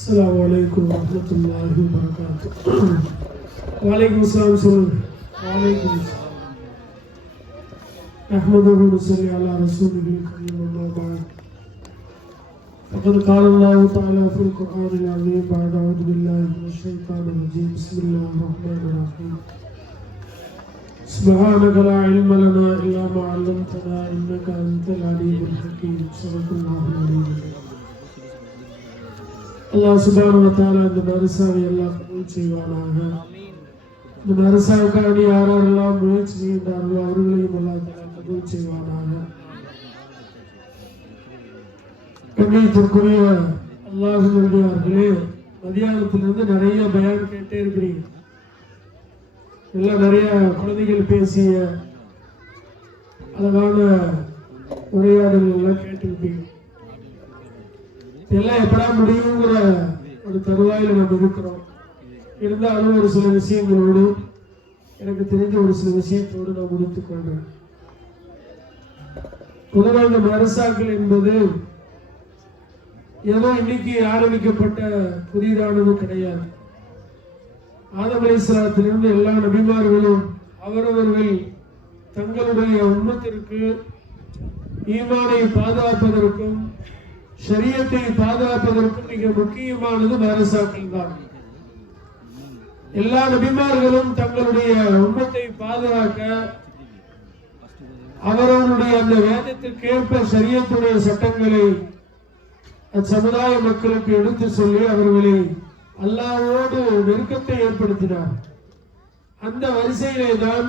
السلام عليكم ورحمة الله وبركاته. وعليكم السلام سلام. وعليكم السلام. نحمده ونصلي على رسوله الكريم أما بعد. فقد قال الله تعالى في القرآن العظيم بعد أعوذ بالله من الشيطان الرجيم. بسم الله الرحمن الرحيم. سبحانك لا علم لنا إلا ما علمتنا إنك أنت العليم الحكيم. صدق الله العليم الحكيم அல்லா சுபான இந்த மரிசாவை எல்லாம் கபூல் செய்வானாக. இந்த மரிசாவுக்காண்டி யாரெல்லாம் முயற்சி செய்கின்றார்களோ அவர்களையும் எல்லாம் தாலா கபூல் செய்வானாக. கண்ணியத்திற்குரிய அல்லாஹினுடையவர்களே மதியானத்திலிருந்து நிறைய பயான் கேட்டே இருக்கிறீங்க. எல்லாம் நிறைய குழந்தைகள் பேசிய அழகான உரையாடல்கள் எல்லாம் கேட்டிருப்பீங்க. எல்லாம் எப்படா முடியுங்கிற ஒரு தருவாயில நம்ம இருக்கிறோம். இருந்தாலும் ஒரு சில விஷயங்களோடு எனக்கு தெரிஞ்ச ஒரு சில விஷயத்தோடு நான் முடித்துக் கொள்றேன். பொதுவாக இந்த மரசாக்கள் என்பது ஏதோ இன்னைக்கு ஆரம்பிக்கப்பட்ட புதிதானது கிடையாது. ஆதம் எல்லா நபிமார்களும் அவரவர்கள் தங்களுடைய உண்மத்திற்கு ஈமானை பாதுகாப்பதற்கும் சரியத்தை பாதுகாப்பதற்கு மிக முக்கியமானது மரசாக்கள் தான். எல்லா நபிமார்களும் தங்களுடைய உண்மத்தை பாதுகாக்க அவரவருடைய அந்த வேதத்திற்கு ஏற்ப சரியத்துடைய சட்டங்களை அச்சமுதாய மக்களுக்கு எடுத்து சொல்லி அவர்களை அல்லாவோடு நெருக்கத்தை ஏற்படுத்தினார். அந்த வரிசையிலே தான்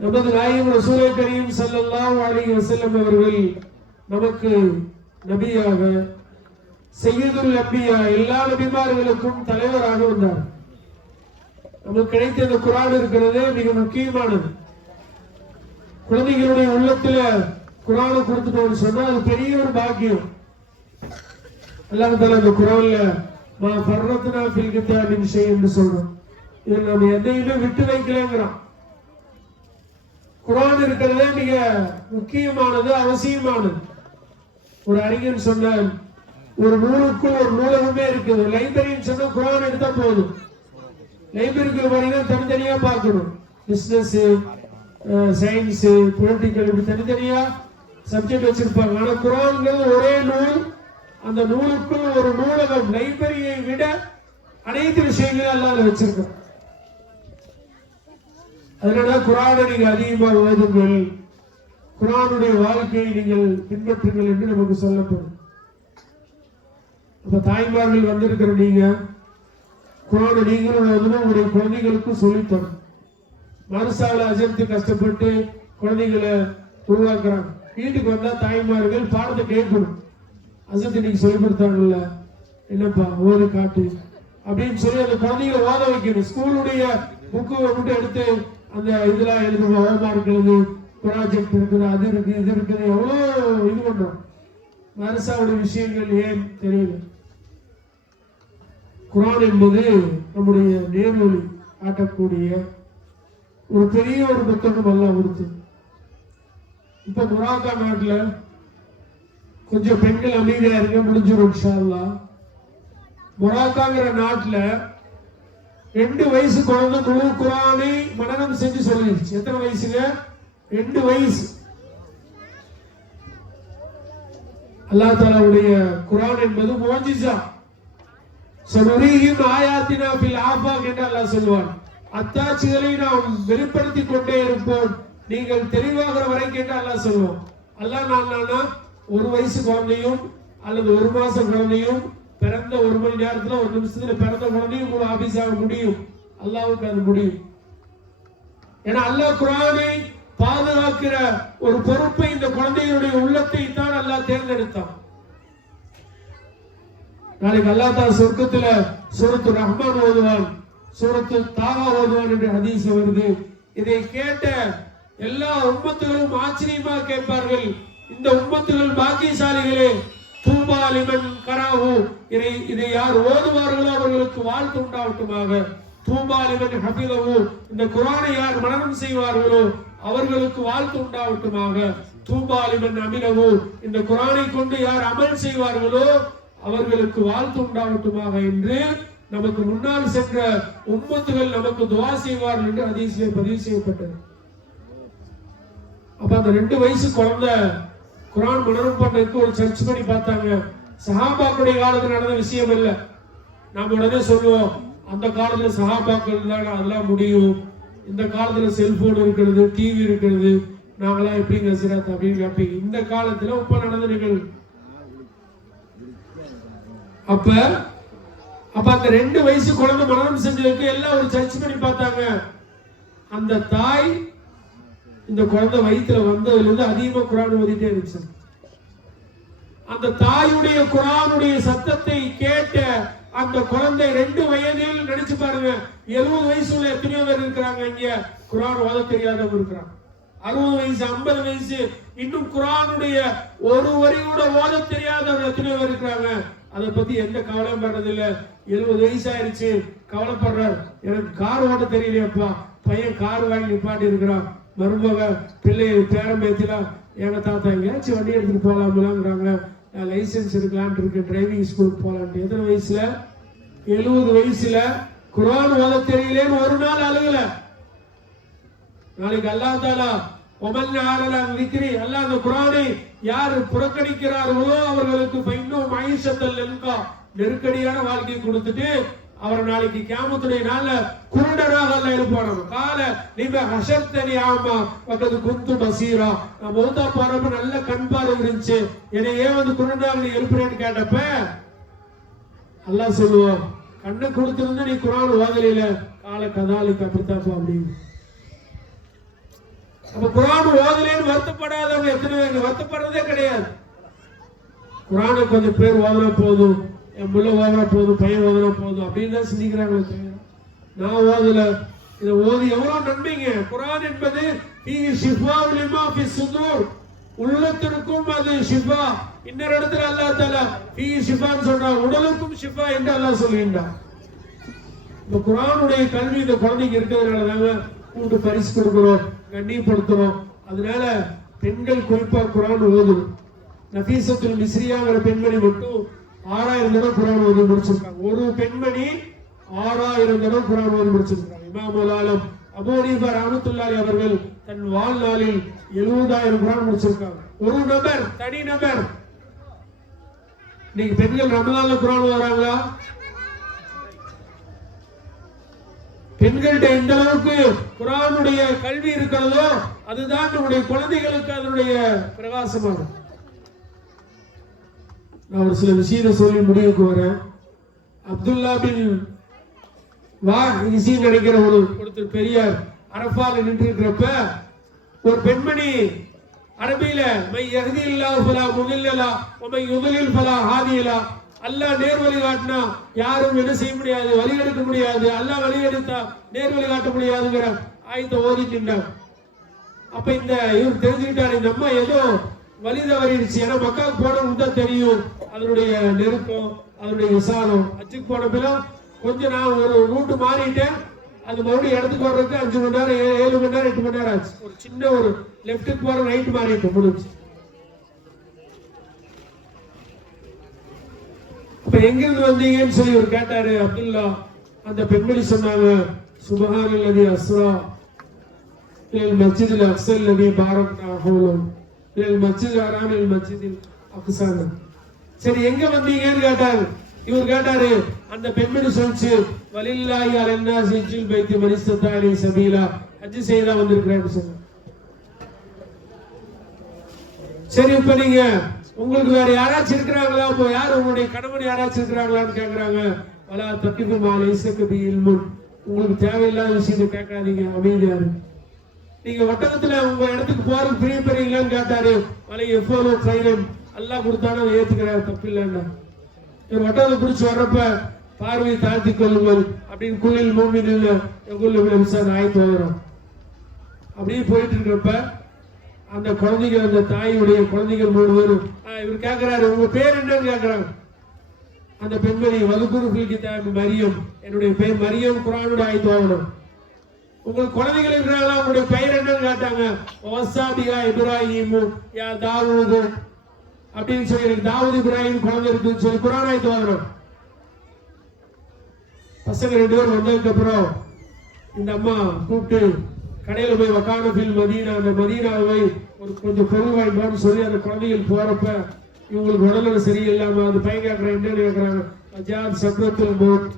நமது நாயகம் ரசூலை கரீம் ஸல்லல்லாஹு அலைஹி வஸல்லம் அவர்கள் நமக்கு நபியாக செய்யதுல் நபியா எல்லா நபிமார்களுக்கும் தலைவராக வந்தார் நமக்கு கிடைத்த இந்த குரான் இருக்கிறது மிக முக்கியமானது. குழந்தைகளுடைய உள்ளத்துல குரானை கொடுத்துட்டோம்னு சொன்னா அது பெரிய ஒரு பாக்கியம். அல்லாஹ் தாலா இந்த குரான்ல நான் ஃபர்ரத்னா ஃபில் கிதாபின் ஷை சொல்றோம். இது நம்ம எதையுமே விட்டு வைக்கலங்கிறோம் குரான் இருக்கிறதே மிக முக்கியமானது அவசியமானது. ஒரு அறிஞன் சொன்னான் ஒரு நூலுக்குள் ஒரு நூலகமே இருக்குது. லைப்ரரின்னு சொன்னா குரான் எடுத்தா போதும். லைப்ரரிக்கு பாத்தீங்கன்னா தனித்தனியா பார்க்கணும். பிசினஸ் சயின்ஸ் பொலிட்டிக்கல் இப்படி தனித்தனியா சப்ஜெக்ட் வச்சிருப்பாங்க. ஆனா குரான்ங்கிறது ஒரே நூல் அந்த நூலுக்குள் ஒரு நூலகம் லைப்ரரியை விட அனைத்து விஷயங்களும் எல்லாம் வச்சிருக்கோம் அதனால குரானை நீங்க அதிகமா ஓதுங்கள். குரானுடைய வாழ்க்கையை நீங்கள் பின்பற்றுங்கள் என்று நமக்கு சொல்லப்படும். அப்ப தாய்மார்கள் வந்திருக்கிற நீங்க குரானை நீங்களும் ஓதணும் உங்களுடைய குழந்தைகளுக்கும் சொல்லித்தரும் மனசால அஜர்த்து கஷ்டப்பட்டு குழந்தைகளை உருவாக்குறாங்க. வீட்டுக்கு வந்தா தாய்மார்கள் பாடத்தை கேட்கணும். அசத்து இன்னைக்கு சொல்லி கொடுத்தாங்கல்ல என்னப்பா ஓரு காட்டு. அப்படின்னு சொல்லி அந்த குழந்தைகளை ஓத வைக்கணும். ஸ்கூலுடைய புக்கு மட்டும் எடுத்து அந்த இதெல்லாம் எழுதுவோம் ஹோம்ஒர்க் எழுது. ப்ராஜெக்ட் இருக்குது அது இருக்குது இது இருக்குது. எவ்வளோ இது பண்றோம் மரசாவுடைய விஷயங்கள் ஏன் தெரியல? குரான் என்பது நம்முடைய நேர்வழி ஆட்டக்கூடிய ஒரு பெரிய ஒரு புத்தகம் அல்ல கொடுத்து இப்ப மொராக்கா நாட்டுல கொஞ்சம் பெண்கள் அமைதியாக இருக்க முடிஞ்சிடும் இன்ஷா மொராக்காங்கிற நாட்டுல ரெண்டு வயசு குழந்தை முழு குரானை மனநம் செஞ்சு சொல்லிடுச்சு எத்தனை வயசுங்க? ரெண்டு வயசு. அல்லாஹ் தாலாவுடைய குரான் என்பது மோஜிசா. சனுரீஹிம் ஆயாத்தினா பில் ஆபாக் என்று அல்லாஹ் சொல்வான் அத்தாட்சிகளை நாம் வெளிப்படுத்தி கொண்டே இருப்போம். நீங்கள் தெளிவாகிற வரைக்கும் என்று அல்லாஹ் சொல்லுவோம் அல்லாஹ் நான் ஒரு வயசு குழந்தையும் அல்லது ஒரு மாசம் குழந்தையும் பிறந்த ஒரு மணி நேரத்துல ஒரு நிமிஷத்துல பிறந்த குழந்தையும் கூட ஆபீஸ் ஆக முடியும். அல்லாவுக்கு அது முடியும். ஏன்னா அல்லாஹ் குரானை பாதுகாக்கிற ஒரு பொறுப்பை இந்த குழந்தைகளுடைய உள்ளத்தை தான் அல்லா தேர்ந்தெடுத்தான். நாளைக்கு அல்லாஹ் தான் சொர்க்கத்துல சூரத்து ரஹ்மான் ஓதுவான். சூரத்து தாவா ஓதுவான் என்று ஹதீஸ் வருது. இதை கேட்ட எல்லா உம்மத்துகளும் ஆச்சரியமா கேட்பார்கள். இந்த உம்மத்துகள் பாக்கியசாலிகளே தூபா லிமன் கராஹு. இதை இதை யார் ஓதுவார்களோ அவர்களுக்கு வாழ்த்து உண்டாகட்டுமாக. தூபா லிமன் இந்த குரானை யார் மனமும் செய்வார்களோ அவர்களுக்கு வாழ்த்து உண்டாகட்டுமாக. தூபா அமினவு இந்த குரானை கொண்டு யார் அமல் செய்வார்களோ அவர்களுக்கு வாழ்த்து உண்டாகட்டுமாக என்று நமக்கு முன்னால் சென்ற உம்மத்துகள் நமக்கு துவா செய்வார்கள் என்று அதிசய பதிவு செய்யப்பட்டது. அப்ப அந்த ரெண்டு வயசு குழந்தை குரான் மனனம் பண்றதுக்கு ஒரு சர்ச் பண்ணி பார்த்தாங்க. சஹாபாக்களுடைய காலத்துல நடந்த விஷயம் இல்ல. நம்ம உடனே சொல்லுவோம் அந்த காலத்துல சஹாபாக்கள் தான் அதெல்லாம் முடியும். இந்த காலத்துல செல்போன் இருக்கிறது டிவி இருக்கிறது. நாங்களாம் எப்படிங்க சிராத் அப்படின்னு கேட்பீங்க. இந்த காலத்துல இப்ப நடந்த நிகழ்வு. அப்ப அப்ப அந்த ரெண்டு வயசு குழந்தை மரணம் செஞ்சதுக்கு எல்லாம் ஒரு சர்ச் பண்ணி பார்த்தாங்க. அந்த தாய் இந்த குழந்தை வயித்துல வந்ததுல இருந்து அதிகமா குரான் ஓதிட்டே இருந்துச்சு. அந்த தாயுடைய குரானுடைய சத்தத்தை கேட்ட அந்த குழந்தை ரெண்டு வயதில் நினைச்சு பாருங்க. எழுபது வயசுல எத்தனையோ பேர் இருக்கிறாங்க இங்க. குரான் ஓத தெரியாதவங்க இருக்கிறாங்க. அறுபது வயசு ஐம்பது வயசு இன்னும் குரானுடைய ஒரு வரி கூட ஓத தெரியாதவங்க எத்தனையோ பேர் இருக்கிறாங்க. அதை பத்தி எந்த கவலையும் பண்றது இல்ல எழுபது வயசு ஆயிருச்சு. கவலைப்படுறார். எனக்கு கார் ஓட்ட தெரியலையப்பா. பையன் கார் வாங்கி நிப்பாட்டி இருக்கிறான். மருமக பிள்ளை பேரம் பேத்திலாம் எங்க தாத்தா எங்கேயாச்சும் வண்டி எடுத்துட்டு போலாமலாங்கிறாங்க. லைசன்ஸ் எடுக்கலான்ட்டு இருக்கு டிரைவிங் ஸ்கூலுக்கு போலான்ட்டு. எத்தனை வயசுல? எழுபது வயசுல. குரான் ஓத தெரியலேன்னு ஒரு நாள் அழுகல. நாளைக்கு அல்லா தாலா ஒமன் ஆரலான் விக்ரி அல்ல அந்த குரானை யார் புறக்கணிக்கிறார்களோ அவர்களுக்கு இன்னும் மைஷத்தல் நெருக்கா நெருக்கடியான வாழ்க்கையை கொடுத்துட்டு அவர் நாளைக்கு கியாமத்துடைய நாள்ல குருடராக அல்ல எழுப்பானவங்க கால நீங்க ஹஷர்த்தனி ஆமா பக்கத்து குத்து பசீரா. நான் மௌத்தா போறப்ப நல்ல கண் பார்வை இருந்துச்சு. என்னை ஏன் வந்து குருடராக நீ எழுப்புறேன்னு கேட்டப்ப அல்லா சொல்லுவோம் கண்ணை கொடுத்திருந்தா நீ குரான் ஓதலையில கால கதாலிக்கு அப்படித்தான் அப்படின்னு. அப்ப குரான் ஓதலேன்னு வருத்தப்படாதவங்க எத்தனை பேர்? வருத்தப்படுறதே கிடையாது. குரானை கொஞ்சம் பேர் ஓதுனா போதும். என் புள்ள ஓதுனா போதும் பையன் ஓதுனா போதும் அப்படின்னு தான் சிந்திக்கிறாங்களே தவிர நான் ஓதல. இதை ஓதி எவ்வளவு நன்மைங்க? குரான் என்பது உள்ளத்திற்கும் அது ஷிஃபா. இன்னொரு இடத்துல அல்லாஹ் தால பி ஷிஃபான்னு சொல்றான் உடலுக்கும் ஷிஃபா என்று அல்லாஹ் சொல்கின்றான். இந்த குரானுடைய கல்வி இந்த குழந்தைக்கு இருக்கிறதுனால தாங்க கூட்டு பரிசு கொடுக்கிறோம் கண்ணியப்படுத்துறோம். அதனால பெண்கள் குறிப்பா குரான் ஓதும். நபீசத்துல் மிஸ்ரியாங்கிற பெண்மணி மட்டும் ஆறாயிரம் தடவை குரான் ஓதி முடிச்சிருக்காங்க. ஒரு பெண்மணி ஆறாயிரம் தடவை குரான் ஓதி முடிச்சிருக்காங்க. இமாம் ஆலம் அபூனிபா ரஹமத்துல்லாஹி அவர்கள் தன் வாழ்நாளில் எழுபதாயிரம் குரான் முடிச்சிருக்காங்க. ஒரு நபர் தனி நபர். நீங்க பெண்கள் ரமலான்ல குரான் வராங்களா பெண்கள்கிட்ட எந்த அளவுக்கு குரானுடைய கல்வி இருக்கிறதோ அதுதான் நம்முடைய குழந்தைகளுக்கு அதனுடைய பிரகாசமாகும் நான் ஒரு சில விஷயத்தை சொல்லி முடிவுக்கு வரேன். அப்துல்லா பின் வா இசி நினைக்கிற ஒரு ஒருத்தர் பெரியார் அரபால நின்று இருக்கிறப்ப ஒரு பெண்மணி அரபியில மை எகதி இல்லா பலா முகில்லலா உமை யுதலில் பலா ஹாதியலா அல்லாஹ் நேர் வழி காட்டினா யாரும் என்ன செய்ய முடியாது வழி எடுக்க முடியாது. அல்லா வழி எடுத்தா நேர் வழி காட்ட முடியாதுங்கிற ஆயத்தை ஓதிக்கின்றார். அப்ப இந்த இவர் தெரிஞ்சுக்கிட்டாரு இந்த அம்மா ஏதோ வழி தவறிடுச்சு ஏன்னா மக்களுக்கு போனவங்க தான் தெரியும். அதனுடைய நெருக்கம் அதனுடைய விசாலம் அச்சுக்கு போன பிறகு கொஞ்சம் நான் ஒரு ரூட்டு மாறிட்டேன். அது மறுபடியும் இடத்துக்கு வர்றதுக்கு அஞ்சு மணி நேரம் ஏழு மணி நேரம் எட்டு மணி நேரம் ஆச்சு. ஒரு சின்ன ஒரு லெஃப்ட்டுக்கு போற ரைட் மாறிட்டோம் முடிஞ்சு. இப்ப எங்கிருந்து வந்தீங்கன்னு சொல்லி ஒரு கேட்டாரு அப்துல்லா. அந்த பெண்மணி சொன்னாங்க சுபஹான் அல்லதி அஸ்ரா மஸ்ஜிதில் அக்சல் நபி பாரத் ஹவுலம் இல் மஸ்ஜித் ஹராம் இல் மஸ்ஜிதில் அக்ஸான் சரி எங்க வந்தீங்கன்னு கேட்டாரு. இவர் கேட்டாரு அந்த பெண்மணி சொல்லிச்சு வலில்லாஹி அலன்னா சிஜில் பைத்து மனிஸ்தத்தாரி சபீலா. ஹஜ் செய்யலாம் வந்திருக்கிறேன் சொன்னாங்க சரி இப்ப நீங்க உங்களுக்கு வேற யாராச்சும் இருக்கிறாங்களா? இப்போ யார் உங்களுடைய கணவன் யாராச்சும் இருக்கிறாங்களான்னு கேக்குறாங்க. பல தக்கிபு மாலை இசக்கு இல்முன் உங்களுக்கு தேவையில்லாத விஷயத்தை கேட்காதீங்க அமைதியா இருங்க. நீங்க ஒட்டகத்துல உங்க இடத்துக்கு போறது பிரிய பெரியங்களான்னு கேட்டாரு மலை எப்போதோ ட்ரைனன் எல்லாம் கொடுத்தாலும் அதை தப்பு இல்லைன்னா இவர் ஒட்டகத்தை பிடிச்சு வர்றப்ப பார்வையை தாழ்த்தி கொள்ளுங்கள். அப்படின்னு குளில் மூமி இல்ல எங்குள்ள விசாரணை ஆயிட்டு வரும் அப்படியே போயிட்டு இருக்கிறப்ப அந்த குழந்தைங்க அந்த தாயுடைய குழந்தைகள் மூணு பேரும் ஆ, இவர் கேட்கிறாரு உங்க பேர் என்னன்னு கேட்கிறாங்க அந்த பெண்மணி வகுப்புறு மரியம். என்னுடைய பேர் மரியம் குரானுடைய ஆய்த்து வாங்கணும் உங்களுக்கு குழந்தைகள் இருக்கிறாங்களா உங்களுடைய பெயர் என்னன்னு கேட்டாங்க. வசாபியா இப்ராஹிமு. யா தாவூது. அப்படின்னு சொல்லி எனக்கு தாவூத் இப்ராஹிம் குழந்தை இருக்குன்னு சொல்லி குரான் ஆயிட்டு பசங்க ரெண்டு பேரும் வந்ததுக்கு அப்புறம் இந்த அம்மா கூப்பிட்டு கடையில போய் வக்கான பில் மதீனா அந்த மதீனாவை ஒரு கொஞ்சம் பொருள் வாங்கிட்டு சொல்லி அந்த குழந்தைகள் போறப்ப இவங்களுக்கு உடல்நிலை சரியில்லாம அந்த பையன் கேட்கறான் என்னன்னு கேட்கறாங்க அஜாத் சக்கரத்தில் மௌத்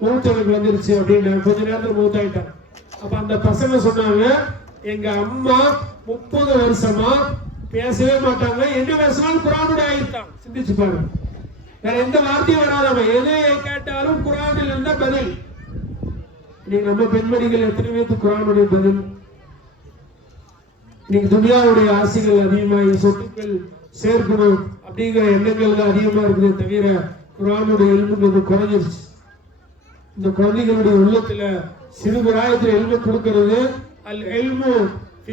மூச்சு எனக்கு வந்துருச்சு அப்படின்னு கொஞ்ச நேரத்தில் மூத்தாயிட்டான். அப்ப அந்த பசங்க சொன்னாங்க எங்க அம்மா முப்பது வருஷமா பேசவே மாட்டாங்க. என்ன பேசினாலும் குரானுடைய ஆயிட்டான் சிந்திச்சு பாருங்க. வேற எந்த வார்த்தையும் வராதவங்க எதை கேட்டாலும் குரானில் இருந்தா பதில். நீங்க நம்ம பெண்மணிகள் எத்தனை பேருக்கு குரானுடைய பதில்? நீங்க துனியாவுடைய ஆசைகள் அதிகமாகி சொத்துக்கள் சேர்க்கணும் அப்படிங்கிற எண்ணங்கள் அதிகமா இருக்குது தவிர குரானுடைய எலும்புங்கிறது குறைஞ்சிருச்சு. இந்த குழந்தைகளுடைய உள்ளத்துல சிறுபிராயத்தில் எல்மு கொடுக்கிறது. அல் எல்மு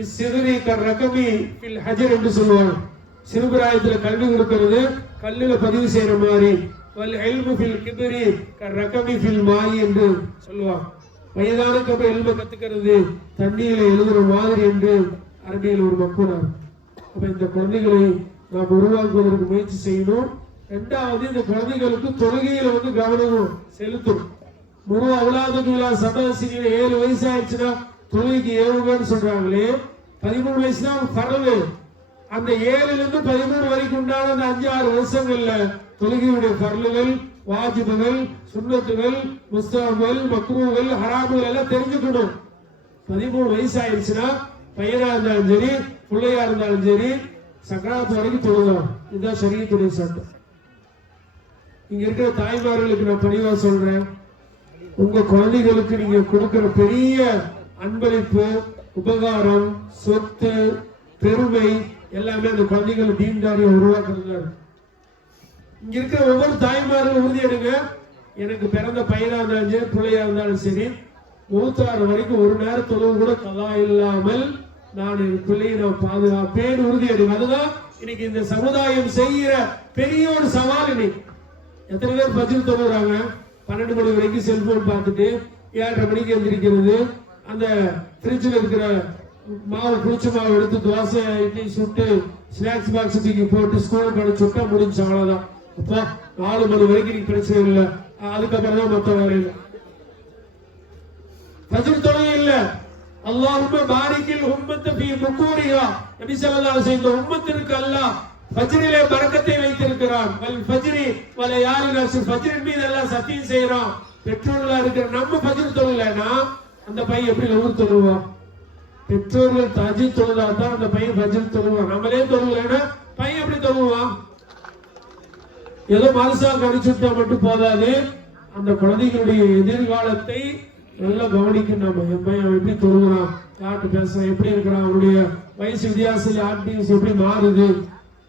சிதறி கர் ரகமி ஃபில் ஹஜர் என்று சொல்லுவாங்க. சிறுபிராயத்துல கல்வி கொடுக்கிறது. கல்லுல பதிவு செய்யற மாதிரி. வல் எல்மு ஃபில் கிபரி கர் ரகமி ஃபில் மாயி என்று சொல்லுவாங்க. வயதானுக்கு அப்புறம் எல்ம கத்துக்கிறது. தண்ணியில எழுதுற மாதிரி என்று அரபியில் ஒரு மக்குனார். அப்ப இந்த குழந்தைகளை நாம் உருவாக்குவதற்கு முயற்சி செய்யணும். இரண்டாவது இந்த குழந்தைகளுக்கு தொழுகையில வந்து கவனம் செலுத்தணும். முழு அவலாதுகளா சதாசிரியில ஏழு வயசு ஆயிடுச்சுன்னா தொழுகைக்கு ஏழுங்கன்னு சொல்றாங்களே. பதிமூணு வயசு தான் பரவு அந்த ஏழுல இருந்து பதிமூணு வரைக்கும் உண்டான அந்த அஞ்சு ஆறு வருஷங்கள்ல தொழுகையுடைய பரலுகள் வாஜிபுகள் சுண்ணத்துகள் முஸ்தகங்கள் மக்ரூகள் ஹராமுகள் எல்லாம் தெரிஞ்சுக்கணும். பதிமூணு வயசு ஆயிடுச்சுன்னா பையனா இருந்தாலும் சரி பிள்ளையா இருந்தாலும் சரி சக்கராத்து வரைக்கும் தொழுகலாம் இதுதான் சரியத்துடைய சட்டம். இங்க இருக்கிற தாய்மார்களுக்கு நான் பணிவா சொல்றேன். உங்க குழந்தைகளுக்கு நீங்க கொடுக்கிற பெரிய அன்பளிப்பு உபகாரம் சொத்து பெருமை எல்லாமே அந்த குழந்தைகள் தீண்டாரியை உருவாக்குறதுல இங்க இருக்கிற ஒவ்வொரு தாய்மாரும் உறுதி எடுங்க. எனக்கு பிறந்த பையனா இருந்தாலும் சரி பிள்ளையா இருந்தாலும் சரி மூத்தாறு வரைக்கும் ஒரு நேரம் கூட கதா இல்லாமல் நான் என் பிள்ளையை நான் பாதுகாப்பேன் உறுதி எடுங்க. அதுதான் இன்னைக்கு இந்த சமுதாயம் செய்கிற பெரிய ஒரு சவால் இன்னைக்கு. எத்தனை பேர் பதில் தொழுறாங்க பன்னெண்டு மணி வரைக்கும் செல்போன் பார்த்துட்டு ஏழரை மணிக்கு எழுந்திருக்கிறது. அந்த ஃப்ரிட்ஜில் இருக்கிற மாவு புளிச்ச மாவு எடுத்து தோசை இட்லி சுட்டு ஸ்நாக்ஸ் பாக்ஸ் தூக்கி போட்டு ஸ்கூலுக்கு அனுப்பிச்சு விட்டா முடிஞ்சு அவ்வளோதான் அப்போ நாலு மணி வரைக்கும் நீங்க பிரச்சனை இல்லை. அதுக்கப்புறம் தான் மொத்த வேலையில் ஃபஜ்ர் தொழுகை இல்ல. அல்லாஹும்ம பாரிக்கில் உம்மத்தை ஃபீ புக்கூரிஹா நபி ஸல்லல்லாஹு அலைஹி வஸல்லம் உம்மத்திற்கு அல்லாஹ் பஜ்ரிலே பறக்கத்தை வைத்திருக்கிறான். வல் ஃபஜ்ரி வல யாரி மீது எல்லாம் சத்தியம் செய்யறோம் பெற்றோர்களா இருக்கிற நம்ம ஃபஜ்ர் தொழிலனா அந்த பையன் எப்படி லவுர் தொழுவோம் பெற்றோர்கள் தஜி தொழுதா தான் அந்த பையன் ஃபஜ்ர் தொழுவான். நம்மளே தொழுவலைன்னா பையன் எப்படி தொழுவான்? ஏதோ மனசா கணிச்சுட்டா மட்டும் போதாது. அந்த குழந்தைகளுடைய எதிர்காலத்தை நல்லா கவனிக்கும் நம்ம. என் பையன் எப்படி தொழுகிறான்? யார்கிட்ட பேசுறான்? எப்படி இருக்கிறான்? அவனுடைய வயசு வித்தியாசம் ஆக்டிவிஸ் எப்படி மாறுது?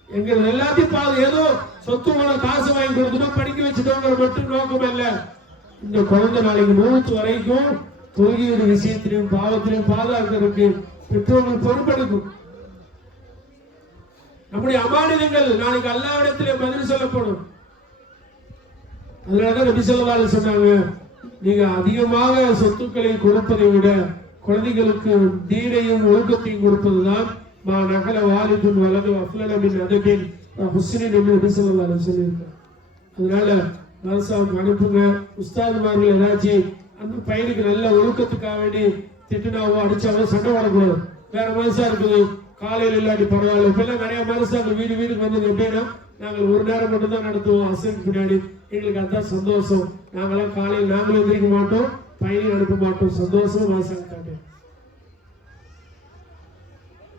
எங்க எல்லாத்தையும் பாது ஏதோ சொத்து மூலம் காசு வாங்கி கொடுத்துட்டோம் படிக்க வச்சுட்டோங்கிற மட்டும் நோக்கம் இல்ல. இந்த குழந்தை நாளைக்கு மூச்சு வரைக்கும் தொழுகையோட விஷயத்திலையும் பாவத்திலையும் பாதுகாக்கிறதுக்கு பெற்றோர்கள் பொறுப்பெடுக்கும். நம்முடைய அமானிதங்கள் நாளைக்கு அல்லாவிடத்திலே பதில் சொல்லப்படும். அதனாலதான் நபி ஸல்லல்லாஹு சொன்னாங்க நீங்க அதிகமாக சொத்துக்களை கொடுப்பதை விட குழந்தைகளுக்கு தீனையும் ஒழுக்கத்தையும் கொடுப்பதுதான் மா நகல வாலிதுன் வலது அஃலல மின் அதபின் ஹுஸ்னின் என்று நபி ஸல்லல்லாஹு அலைஹி சொல்லியிருக்காங்க அதனால மனசாவுக்கு அனுப்புங்க. உஸ்தாதுமார்கள் ஏதாச்சும் அந்த பையனுக்கு நல்ல ஒழுக்கத்துக்காக வேண்டி திட்டினாவோ அடிச்சாவோ சண்டை வரக்கூடாது வேற மனசா இருக்குது. காலையில் இல்லாட்டி பரவாயில்ல. இப்ப எல்லாம் நிறைய மனசாங்க வீடு வீடுக்கு வந்தது எப்படின்னா நாங்கள் ஒரு நேரம் மட்டும் தான் நடத்துவோம். அசனுக்கு பின்னாடி. எங்களுக்கு அதான் சந்தோஷம். நாங்களாம் காலையில் நாங்களும் எந்திரிக்க மாட்டோம். பையனையும் அனுப்ப மாட்டோம். சந்தோஷம் மனசாங்க காட்டும்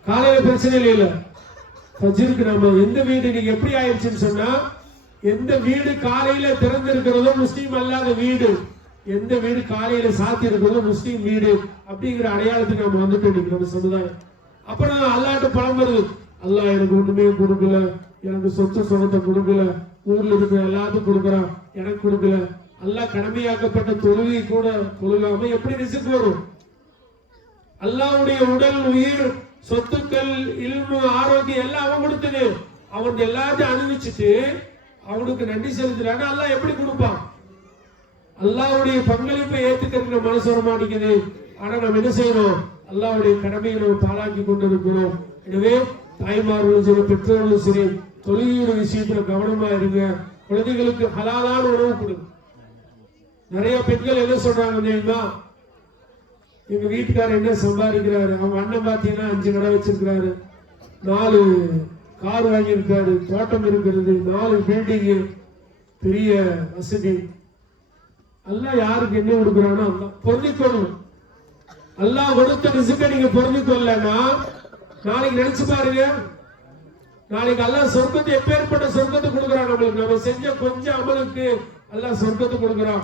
காலையில பிரச்சனை இல்ல. ஃபஜ்ருக்கு நம்ம எந்த வீடு நீங்க எப்படி ஆயிடுச்சுன்னு சொன்னா எந்த வீடு காலையில திறந்து இருக்கிறதோ முஸ்லீம் அல்லாத வீடு. எந்த வீடு காலையில சாத்தி இருக்கிறதோ முஸ்லீம் வீடு அப்படிங்கிற அடையாளத்துக்கு நம்ம வந்துட்டோம் நம்ம சமுதாயம். அப்புறம் அல்லாட்ட பழம் வருது. அல்லாஹ் எனக்கு ஒண்ணுமே கொடுக்கல. எனக்கு சொத்த சுகத்தை கொடுக்கல. ஊர்ல இருக்கிற எல்லாத்துக்கும் கொடுக்குறான். எனக்கு கொடுக்கல. அல்லாஹ் கடமையாக்கப்பட்ட தொழுகை கூட தொழுகாம எப்படி ரிசுக்கு வரும்? அல்லாவுடைய உடல் உயிர் சொத்துக்கள் இல்மு ஆரோக்கியம் எல்லாம் அவன் கொடுத்தது. அவன் எல்லாத்தையும் அனுபவிச்சுட்டு அவனுக்கு நன்றி செலுத்துறாங்க. அல்லாஹ் எப்படி கொடுப்பான்? அல்லாவுடைய பங்களிப்பை ஏத்துக்கிறதுக்கு மனசு வர மாட்டேங்குது. ஆனா நம்ம என்ன செய்யணும்? அல்லாவுடைய கடமையை நம்ம பாலாக்கி கொண்டிருக்கிறோம் எனவே தாய்மார்களும் சரி பெற்றோர்களும் சரி தொழுகிற விஷயத்துல கவனமா இருங்க. குழந்தைகளுக்கு ஹலாலான உணவு கொடுங்க. நிறைய பெண்கள் என்ன சொல்றாங்க தெரியுமா? எங்க வீட்டுக்காரர் என்ன சம்பாதிக்கிறாரு? அவங்க அண்ணன் பாத்தீங்கன்னா அஞ்சு கடை வச்சிருக்கிறாரு. நாலு கார் வாங்கியிருக்காரு. தோட்டம் இருக்கிறது. நாலு பில்டிங் பெரிய வசதி. எல்லாம் யாருக்கு என்ன கொடுக்குறானோ அல்லாஹ் எல்லாம் கொடுத்த ரிசுக்க நீங்க பொருந்திக்கொள்ளனா நாளைக்கு நினைச்சு பாருங்க. நாளைக்கு எல்லாம் சொர்க்கத்தை எப்பேற்பட்ட சொர்க்கத்தை கொடுக்குறான் நம்மளுக்கு. நம்ம செஞ்ச கொஞ்சம் அமலுக்கு எல்லாம் சொர்க்கத்தை கொடுக்குறான்.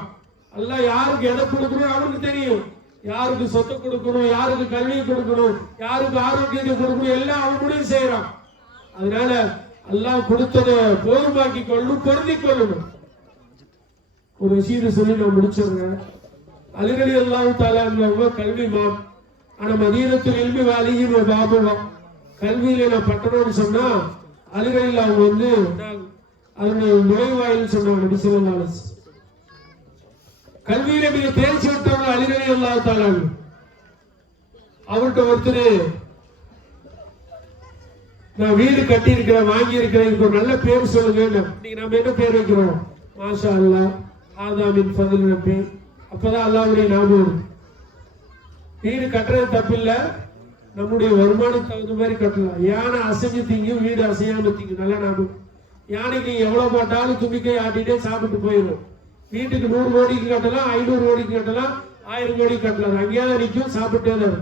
எல்லாம் யாருக்கு எதை கொடுக்குறோம் அவனுக்கு தெரியும். யாருக்கு சொத்தை கொடுக்கணும் யாருக்கு கல்வி கொடுக்கணும் யாருக்கு ஆரோக்கியத்தை கொடுக்கணும் எல்லாம் அவன் முடிவு செய்யறான். அதனால எல்லாம் கொடுத்ததை போதுமாக்கி கொள்ளணும் பொருந்திக் கொள்ளணும். ஒரு விஷயத்தை சொல்லி நான் முடிச்சிடுறேன். அலிரலி அல்லாஹ் தாலாங்க கல்விமான் ஆனா மதியத்தில் எல்மி வேலையும் ஒரு பாபுவா கல்வியில நான் பட்டணும்னு சொன்னா அலுகலில் அவங்க வந்து அதனுடைய நுழைவாயில் சொன்னாங்க டிசம்பர் ஸல்லல்லாஹு கல்வியில மிக தேர்ச்சி விட்டவங்க அலிரலி அல்லாஹ் அவர்கிட்ட ஒருத்தர் நான் வீடு கட்டி இருக்கிறேன் வாங்கி இருக்கிறேன் ஒரு நல்ல பேர் சொல்லுங்க. இன்னைக்கு நம்ம என்ன பேர் வைக்கிறோம்? மாஷா அல்லா ஆதாமின் பதில் நம்பி அப்பதான் அல்லாவுடைய ஞாபகம் வீடு கட்டுறது தப்பில்ல. நம்முடைய வருமானம் தகுந்த மாதிரி கட்டலாம். யானை அசைஞ்சு திங்கும் வீடு அசையாம திங்கும் நல்ல ஞாபகம். யானைக்கு எவ்வளவு போட்டாலும் தும்பிக்கை ஆட்டிட்டே சாப்பிட்டு போயிடும் வீட்டுக்கு நூறு கோடிக்கு கட்டலாம் ஐநூறு கோடிக்கு கட்டலாம் ஆயிரம் கோடிக்கு கட்டலாம். அங்கேயாவது நிற்கும் சாப்பிட்டே தான்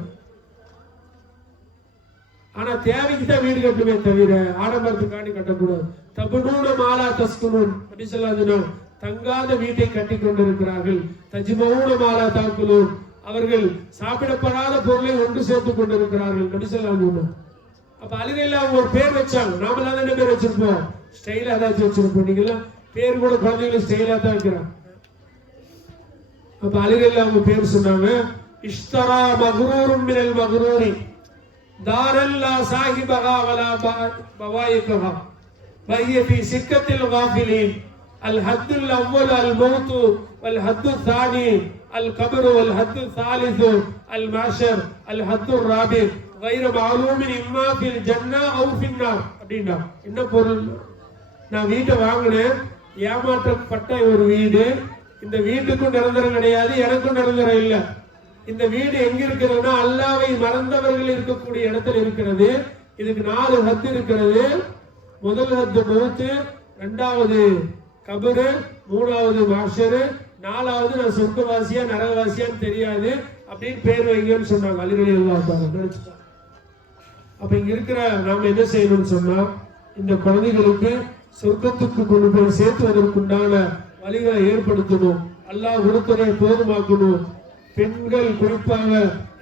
ஆனா தேவைக்கு தான் வீடு கட்டுமே தவிர ஆடம்பரத்துக்காண்டி கட்டக்கூடாது. தபுனூன மாலா தஸ்குனூன் அப்படி சொல்லாதுனால் தங்காத வீட்டை கட்டி கொண்டிருக்கிறார்கள். தஜ்மூன மாலா தாக்குலூன் அவர்கள் சாப்பிடப்படாத பொருளை ஒன்று சேர்த்துக் கொண்டிருக்கிறார்கள். அப்படி சொல்லாது அப்ப அழுகையில அவங்க ஒரு பேர் வச்சாங்க. நாமெல்லாம் என்ன பேர் வச்சிருப்போம்? ஸ்டைலா ஏதாச்சும் வச்சிருப்போம். நீங்களாம் பேர் கூட குழந்தைகளும் ஸ்டைலா தான் இருக்கிறாங்க அப்ப அழுகையில அவங்க பேர் சொன்னாங்க இஷ்தரா மகுரூரும் மினல் மகுரூரி دارا لا صاحبها ولا بوائقها وهي في سكة الغافلين الحد الأول الموت والحد الثاني القبر والحد الثالث المعشر الحد الرابع غير معلوم إما في الجنة أو في النار அப்படின்னா என்ன பொருள் நான் வீட்டை வாங்கினேன் ஏமாற்றப்பட்ட ஒரு வீடு. இந்த வீட்டுக்கும் நிரந்தரம் கிடையாது எனக்கும் நிரந்தரம் இல்லை. இந்த வீடு எங்க இருக்கிறதுனா அல்லாவை மறந்தவர்கள் இருக்கக்கூடிய இடத்துல இருக்கிறது. இதுக்கு நாலு ஹத்து இருக்கிறது. முதல் ஹத்து மௌத்து ரெண்டாவது கபரு மூணாவது மாஷரு நாலாவது நான் சொர்க்கவாசியா நரகவாசியான்னு தெரியாது அப்படின்னு பேர் வைங்கன்னு சொன்னாங்க. அலிரலி அப்ப இங்க இருக்கிற நாம என்ன செய்யணும்னு சொன்னா இந்த குழந்தைகளுக்கு சொர்க்கத்துக்கு கொண்டு போய் சேர்த்துவதற்குண்டான வழிகளை ஏற்படுத்தணும். அல்லாஹ் கொடுத்ததை போதுமாக்கணும். பெண்கள் குறிப்பாக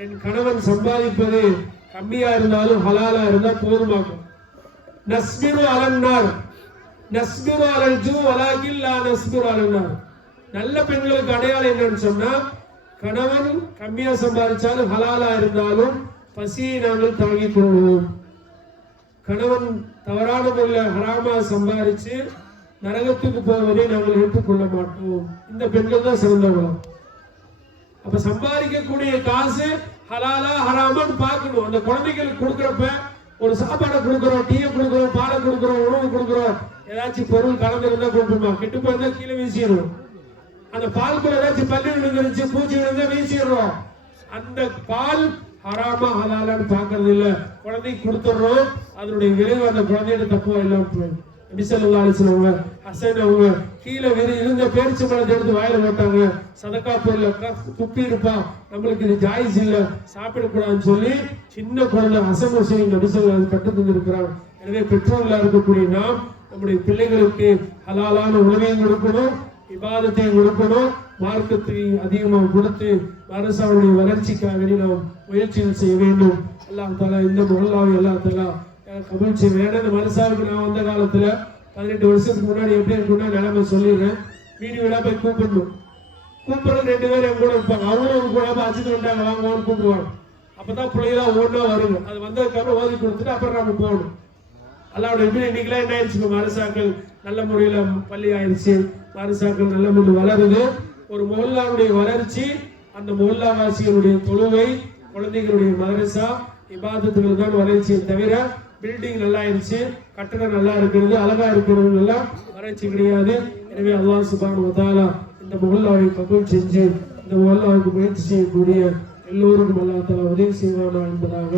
என் கணவன் சம்பாதிப்பது கம்மியா இருந்தாலும் ஹலாலா இருந்தா போதுமாக்கும் நஸ்மிரு அலன்னார். நஸ்மிரு அலல் ஜூ வலாகில் நஸ்மிரு அலன்னார். நல்ல பெண்களுக்கு அடையாளம் என்னன்னு சொன்னா கணவன் கம்மியா சம்பாதிச்சாலும் ஹலாலா இருந்தாலும் பசியை நாங்கள் தாங்கிக் கொள்வோம். கணவன் தவறான முறையில் ஹராமா சம்பாதிச்சு நரகத்துக்கு போவதை நாங்கள் ஏற்றுக்கொள்ள மாட்டோம். இந்த பெண்கள் தான் சிறந்தவங்களும் அப்ப சம்பாதிக்கக்கூடிய காசு ஹலாலா ஹராமான்னு பார்க்கணும். அந்த குழந்தைகளுக்கு கொடுக்குறப்ப ஒரு சாப்பாடை கொடுக்குறோம் டீயை கொடுக்குறோம் பாலை கொடுக்குறோம் உணவு கொடுக்குறோம். ஏதாச்சும் பொருள் கலந்துருந்தா கொடுப்போமா? கெட்டு போயிருந்தா கீழே வீசிடுறோம் அந்த பால் கூட ஏதாச்சும் பல்லு விழுந்துருச்சு பூச்சி விழுந்தா வீசிடுறோம் அந்த பால் ஹராமா ஹலாலான்னு பார்க்கறது இல்லை. குழந்தைக்கு கொடுத்துடுறோம். அதனுடைய விளைவு அந்த குழந்தையோட தப்புவா இல்லாம போயிடும் நபிசல்லா அலிஸ்லாம் ஹசன் அவங்க கீழே வெறும் இருந்த பேரிச்சை பழத்தை எடுத்து வாயில போட்டாங்க. சதக்கா பொருளை க- துப்பி இருப்பா. நம்மளுக்கு இது ஜாயிஸ் இல்ல. சாப்பிடக்கூடாதுன்னு சொல்லி சின்ன குழந்தை ஹசன் ஹுசைன் நபிசல்லா கட்டு தந்திருக்கிறாங்க எனவே பெற்றோர்களா இருக்கக்கூடிய நாம் நம்முடைய பிள்ளைகளுக்கு ஹலாலான உணவையும் கொடுக்கணும் விவாதத்தையும் கொடுக்கணும். மார்க்கத்தை அதிகமாக கொடுத்து அரசாவுடைய வளர்ச்சிக்காக நாம் முயற்சிகள் செய்ய வேண்டும். அல்லாஹ் தாலா இந்த முகல்லாவை அல்லா தலா கபல் செய்ய வேணும் இந்த மனசாவுக்கு நான் வந்த காலத்துல பதினெட்டு வருஷத்துக்கு முன்னாடி எப்படி இருக்குன்னா நிலைமை சொல்லிடுறேன். வீடு வீடா போய் கூப்பிடணும். கூப்பிடுறது ரெண்டு பேரும் என் கூட இருப்பாங்க. அவங்களும் அவங்க கூட போய் அச்சுட்டு வந்தாங்க. வாங்க கூப்பிடுவாங்க. அப்பதான் பிள்ளைகளாம் ஒன்றா வருங்க. அது வந்ததுக்கு அப்புறம் ஓதி கொடுத்துட்டு அப்புறம் நம்ம போகணும். அல்லாவோட எப்படி இன்னைக்கெல்லாம் என்ன ஆயிடுச்சு? இப்ப மரசாக்கள் நல்ல முறையில பள்ளி ஆயிடுச்சு. மரசாக்கள் நல்ல முறையில் வளருது. ஒரு மொல்லாவுடைய வளர்ச்சி அந்த மொல்லாவாசிகளுடைய தொழுவை குழந்தைகளுடைய மதரசா இபாதத்துகள் தான் வளர்ச்சியை தவிர பில்டிங் நல்லா இருந்துச்சு கட்டடம் நல்லா இருக்கிறது அழகா இருக்கிறது எல்லாம் வறட்சி கிடையாது. எனவே அல்லாஹ் சுபான் வதாலா இந்த முகல்லாவை கபூல் செஞ்சு இந்த முகல்லாவுக்கு முயற்சி செய்யக்கூடிய எல்லோருக்கும் அல்லா தலா உதவி செய்வானா என்பதாக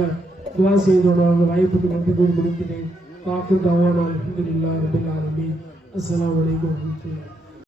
துவா செய்தோனாக வாய்ப்புக்கு நன்றி கூறி முடிக்கிறேன் வாக்கு தவானா அலமதுல்லா ரபில் ஆலமீன். அஸ்லாம் வலைக்கம் வரமத்துல்லா